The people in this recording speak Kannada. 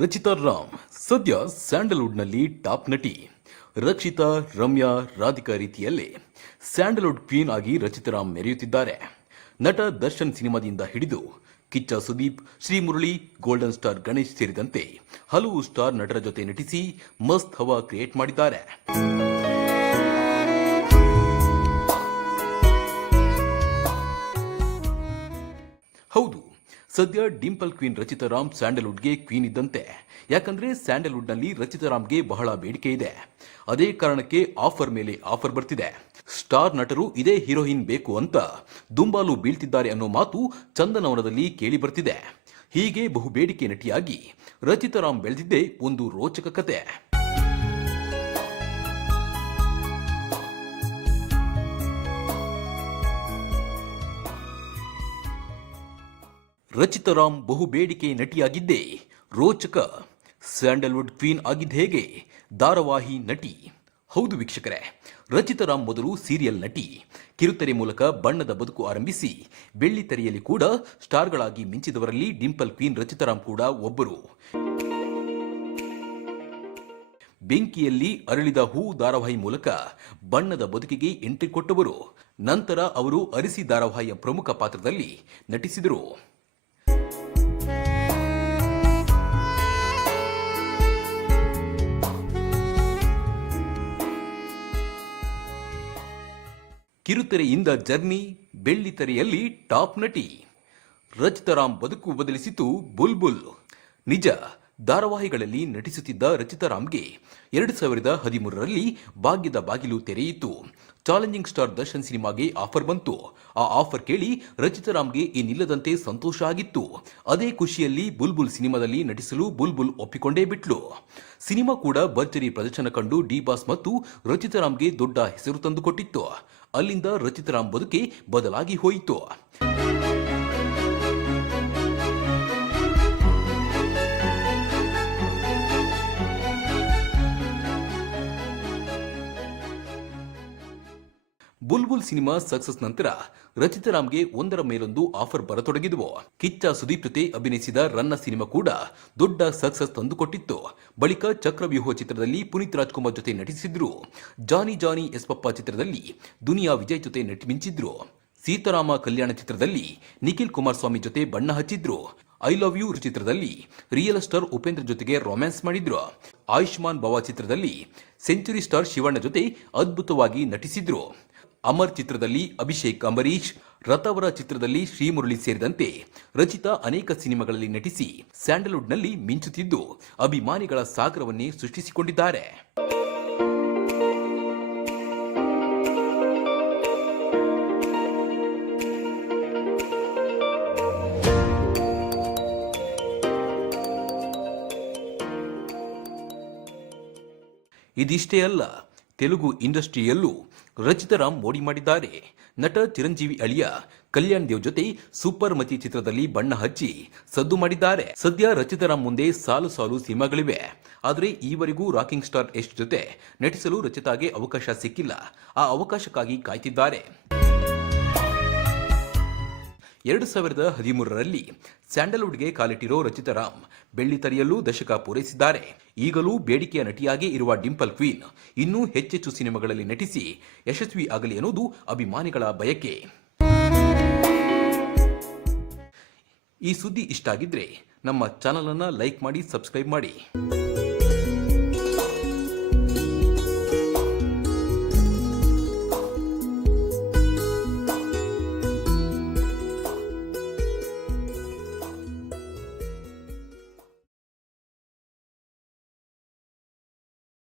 ರಚಿತಾ ರಾಮ್. ಸದ್ಯ ಸ್ಯಾಂಡಲ್ವುಡ್ನಲ್ಲಿ ಟಾಪ್ ನಟಿ. ರಕ್ಷಿತಾ, ರಮ್ಯಾ, ರಾಧಿಕಾ ರೀತಿಯಲ್ಲೇ ಸ್ಯಾಂಡಲ್ವುಡ್ ಕ್ವೀನ್ ಆಗಿ ರಚಿತಾ ರಾಮ್ ಮೆರೆಯುತ್ತಿದ್ದಾರೆ. ನಟ ದರ್ಶನ್ ಸಿನಿಮಾದಿಂದ ಹಿಡಿದು ಕಿಚ್ಚ ಸುದೀಪ್, ಶ್ರೀಮುರಳಿ, ಗೋಲ್ಡನ್ ಸ್ಟಾರ್ ಗಣೇಶ್ ಸೇರಿದಂತೆ ಹಲವು ಸ್ಟಾರ್ ನಟರ ಜೊತೆ ನಟಿಸಿ ಮಸ್ತ್ ಹವಾ ಕ್ರಿಯೇಟ್ ಮಾಡಿದ್ದಾರೆ. ಹೌದು ಸದ್ಯ ಡಿಂಪಲ್ ಕ್ವೀನ್ ರಚಿತಾ ರಾಮ್ ಸ್ಯಾಂಡಲ್ವುಡ್ಗೆ ಕ್ವೀನ್ ಇದ್ದಂತೆ. ಯಾಕಂದ್ರೆ ಸ್ಯಾಂಡಲ್ವುಡ್ನಲ್ಲಿ ರಚಿತಾ ರಾಮ್ಗೆ ಬಹಳ ಬೇಡಿಕೆ ಇದೆ. ಅದೇ ಕಾರಣಕ್ಕೆ ಆಫರ್ ಮೇಲೆ ಆಫರ್ ಬರ್ತಿದೆ. ಸ್ಟಾರ್ ನಟರು ಇದೇ ಹೀರೋಯಿನ್ ಬೇಕು ಅಂತ ದುಂಬಾಲು ಬೀಳ್ತಿದ್ದಾರೆ ಅನ್ನೋ ಮಾತು ಚಂದನವನದಲ್ಲಿ ಕೇಳಿ ಬರ್ತಿದೆ. ಹೀಗೆ ಬಹು ಬೇಡಿಕೆ ನಟಿಯಾಗಿ ರಚಿತಾ ರಾಮ್ ಬೆಳೆದಿದ್ದೇ ಒಂದು ರೋಚಕ ಕತೆ. ರಚಿತಾರಾಮ್ ಬಹು ಬೇಡಿಕೆ ನಟಿಯಾಗಿದ್ದೇ. ರೋಚಕ. ಸ್ಯಾಂಡಲ್ವುಡ್ ಕ್ವೀನ್ ಆಗಿದ್ದ ಹೇಗೆ? ಧಾರಾವಾಹಿ ನಟಿ. ಹೌದು ವೀಕ್ಷಕರೇ, ರಚಿತಾರಾಮ್ ಮೊದಲು ಸೀರಿಯಲ್ ನಟಿ. ಕಿರುತೆರೆ ಮೂಲಕ ಬಣ್ಣದ ಬದುಕು ಆರಂಭಿಸಿ, ಬೆಳ್ಳಿ ತೆರೆಯಲ್ಲಿ ಕೂಡ ಸ್ಟಾರ್ಗಳಾಗಿ ಮಿಂಚಿದವರಲ್ಲಿ ಡಿಂಪಲ್ ಕ್ವೀನ್, ರಚಿತಾರಾಮ್ ಕೂಡ ಒಬ್ಬರು. ಬೆಂಕಿಯಲ್ಲಿ ಅರಳಿದ ಹೂ ಧಾರಾವಾಹಿ ಮೂಲಕ ಬಣ್ಣದ ಬದುಕಿಗೆ ಎಂಟ್ರಿ ಕೊಟ್ಟವರು. ನಂತರ ಅವರು ಅರಿಸಿ ಧಾರಾವಾಹಿಯ ಪ್ರಮುಖ ಪಾತ್ರದಲ್ಲಿ ನಟಿಸಿದರು. ಕಿರುತೆರೆಯಿಂದ ಜರ್ನಿ ಬೆಳ್ಳಿತೆರೆಯಲ್ಲಿ ಟಾಪ್ ನಟಿ ರಚಿತಾರಾಮ್ ಬದುಕು ಬದಲಿಸಿತು ಬುಲ್ಬುಲ್. ನಿಜ, ಧಾರಾವಾಹಿಗಳಲ್ಲಿ ನಟಿಸುತ್ತಿದ್ದ ರಚಿತಾರಾಮ್ಗೆ ಎರಡು ಸಾವಿರದ ಹದಿಮೂರರಲ್ಲಿ ಭಾಗ್ಯದ ಬಾಗಿಲು ತೆರೆಯಿತು. ಚಾಲೆಂಜಿಂಗ್ ಸ್ಟಾರ್ ದರ್ಶನ್ ಸಿನಿಮಾಗೆ ಆಫರ್ ಬಂತು. ಆ ಆಫರ್ ಕೇಳಿ ರಚಿತಾರಾಮ್ಗೆ ಏನಿಲ್ಲದಂತೆ ಸಂತೋಷ ಆಗಿತ್ತು. ಅದೇ ಖುಷಿಯಲ್ಲಿ ಬುಲ್ಬುಲ್ ಸಿನಿಮಾದಲ್ಲಿ ನಟಿಸಲು ಬುಲ್ಬುಲ್ ಒಪ್ಪಿಕೊಂಡೇ ಬಿಟ್ಲು. ಸಿನಿಮಾ ಕೂಡ ಭರ್ಜರಿ ಪ್ರದರ್ಶನ ಕಂಡು ಡಿ ಬಾಸ್ ಮತ್ತು ರಚಿತಾರಾಮ್ಗೆ ದೊಡ್ಡ ಹೆಸರು ತಂದುಕೊಟ್ಟಿತ್ತು. ಅಲ್ಲಿಂದ ರಚಿತರಾಮ್ ಬದುಕಿ ಬದಲಾಗಿ ಹೋಯಿತು. ಬುಲ್ಬುಲ್ ಸಿನಿಮಾ ಸಕ್ಸಸ್ ನಂತರ ರಚಿತಾರಾಮ್ಗೆ ಒಂದರ ಮೇಲೊಂದು ಆಫರ್ ಬರತೊಡಗಿದವು. ಕಿಚ್ಚ ಸುದೀಪ್ ಜೊತೆ ಅಭಿನಯಿಸಿದ ರನ್ನ ಸಿನಿಮಾ ಕೂಡ ದೊಡ್ಡ ಸಕ್ಸಸ್ ತಂದುಕೊಟ್ಟಿತ್ತು. ಬಳಿಕ ಚಕ್ರವ್ಯೂಹ ಚಿತ್ರದಲ್ಲಿ ಪುನೀತ್ ರಾಜ್ಕುಮಾರ್ ಜೊತೆ ನಟಿಸಿದ್ರು. ಜಾನಿ ಜಾನಿ ಎಸ್ಪಪ್ಪ ಚಿತ್ರದಲ್ಲಿ ದುನಿಯಾ ವಿಜಯ್ ಜೊತೆ ನಟಿ ಮಿಂಚಿದ್ರು. ಸೀತಾರಾಮ ಕಲ್ಯಾಣ ಚಿತ್ರದಲ್ಲಿ ನಿಖಿಲ್ ಕುಮಾರಸ್ವಾಮಿ ಜೊತೆ ಬಣ್ಣ ಹಚ್ಚಿದ್ರು. ಐ ಲವ್ ಯು ಚಿತ್ರದಲ್ಲಿ ರಿಯಲ್ ಸ್ಟಾರ್ ಉಪೇಂದ್ರ ಜೊತೆಗೆ ರೊಮ್ಯಾನ್ಸ್ ಮಾಡಿದ್ರು. ಆಯುಷ್ಮಾನ್ ಭವ ಚಿತ್ರದಲ್ಲಿ ಸೆಂಚುರಿ ಸ್ಟಾರ್ ಶಿವಣ್ಣ ಜೊತೆ ಅದ್ಭುತವಾಗಿ ನಟಿಸಿದ್ರು. ಅಮರ್ ಚಿತ್ರದಲ್ಲಿ ಅಭಿಷೇಕ್ ಅಂಬರೀಶ್ ರಥವರ ಚಿತ್ರದಲ್ಲಿ ಶ್ರೀಮುರಳಿ ಸೇರಿದಂತೆ ರಚಿತಾ ಅನೇಕ ಸಿನಿಮಾಗಳಲ್ಲಿ ನಟಿಸಿ ಸ್ಯಾಂಡಲ್ವುಡ್ನಲ್ಲಿ ಮಿಂಚುತ್ತಿದ್ದು ಅಭಿಮಾನಿಗಳ ಸಾಗರವನ್ನೇ ಸೃಷ್ಟಿಸಿಕೊಂಡಿದ್ದಾರೆ. ಇದಿಷ್ಟೇ ಅಲ್ಲ ತೆಲುಗು ಇಂಡಸ್ಟ್ರಿಯಲ್ಲೂ ರಚಿತಾರಾಮ್ ಮೋಡಿ ಮಾಡಿದ್ದಾರೆ. ನಟ ಚಿರಂಜೀವಿ ಅಳಿಯ ಕಲ್ಯಾಣ್ ದೇವ್ ಜೊತೆ ಸೂಪರ್ ಮತಿ ಚಿತ್ರದಲ್ಲಿ ಬಣ್ಣ ಹಚ್ಚಿ ಸದ್ದು ಮಾಡಿದ್ದಾರೆ. ಸದ್ಯ ರಚಿತಾರಾಮ್ ಮುಂದೆ ಸಾಲು ಸಾಲು ಸಿನಿಮಾಗಳಿವೆ. ಆದರೆ ಈವರೆಗೂ ರಾಕಿಂಗ್ ಸ್ಟಾರ್ ಯಶ್ ಜೊತೆ ನಟಿಸಲು ರಚಿತಾಗೆ ಅವಕಾಶ ಸಿಕ್ಕಿಲ್ಲ. ಆ ಅವಕಾಶಕ್ಕಾಗಿ ಕಾಯ್ತಿದ್ದಾರೆ. ಎರಡು ಸಾವಿರದ ಹದಿಮೂರರಲ್ಲಿ ಸ್ಯಾಂಡಲ್ವುಡ್ಗೆ ಕಾಲಿಟ್ಟಿರೋ ರಚಿತಾರಾಮ್ ಬೆಳ್ಳಿ ತರಿಯಲ್ಲೂ ದಶಕ ಪೂರೈಸಿದ್ದಾರೆ. ಈಗಲೂ ಬೇಡಿಕೆಯ ನಟಿಯಾಗಿ ಇರುವ ಡಿಂಪಲ್ ಕ್ವೀನ್ ಇನ್ನೂ ಹೆಚ್ಚೆಚ್ಚು ಸಿನಿಮಾಗಳಲ್ಲಿ ನಟಿಸಿ ಯಶಸ್ವಿ ಆಗಲಿ ಅನ್ನೋದು ಅಭಿಮಾನಿಗಳ ಬಯಕೆ. ಈ ಸುದ್ದಿ ಇಷ್ಟ ಆಗಿದ್ರೆ ನಮ್ಮ ಚಾನಲ್ ಅನ್ನ ಲೈಕ್ ಮಾಡಿ, ಸಬ್ಸ್ಕ್ರೈಬ್ ಮಾಡಿ.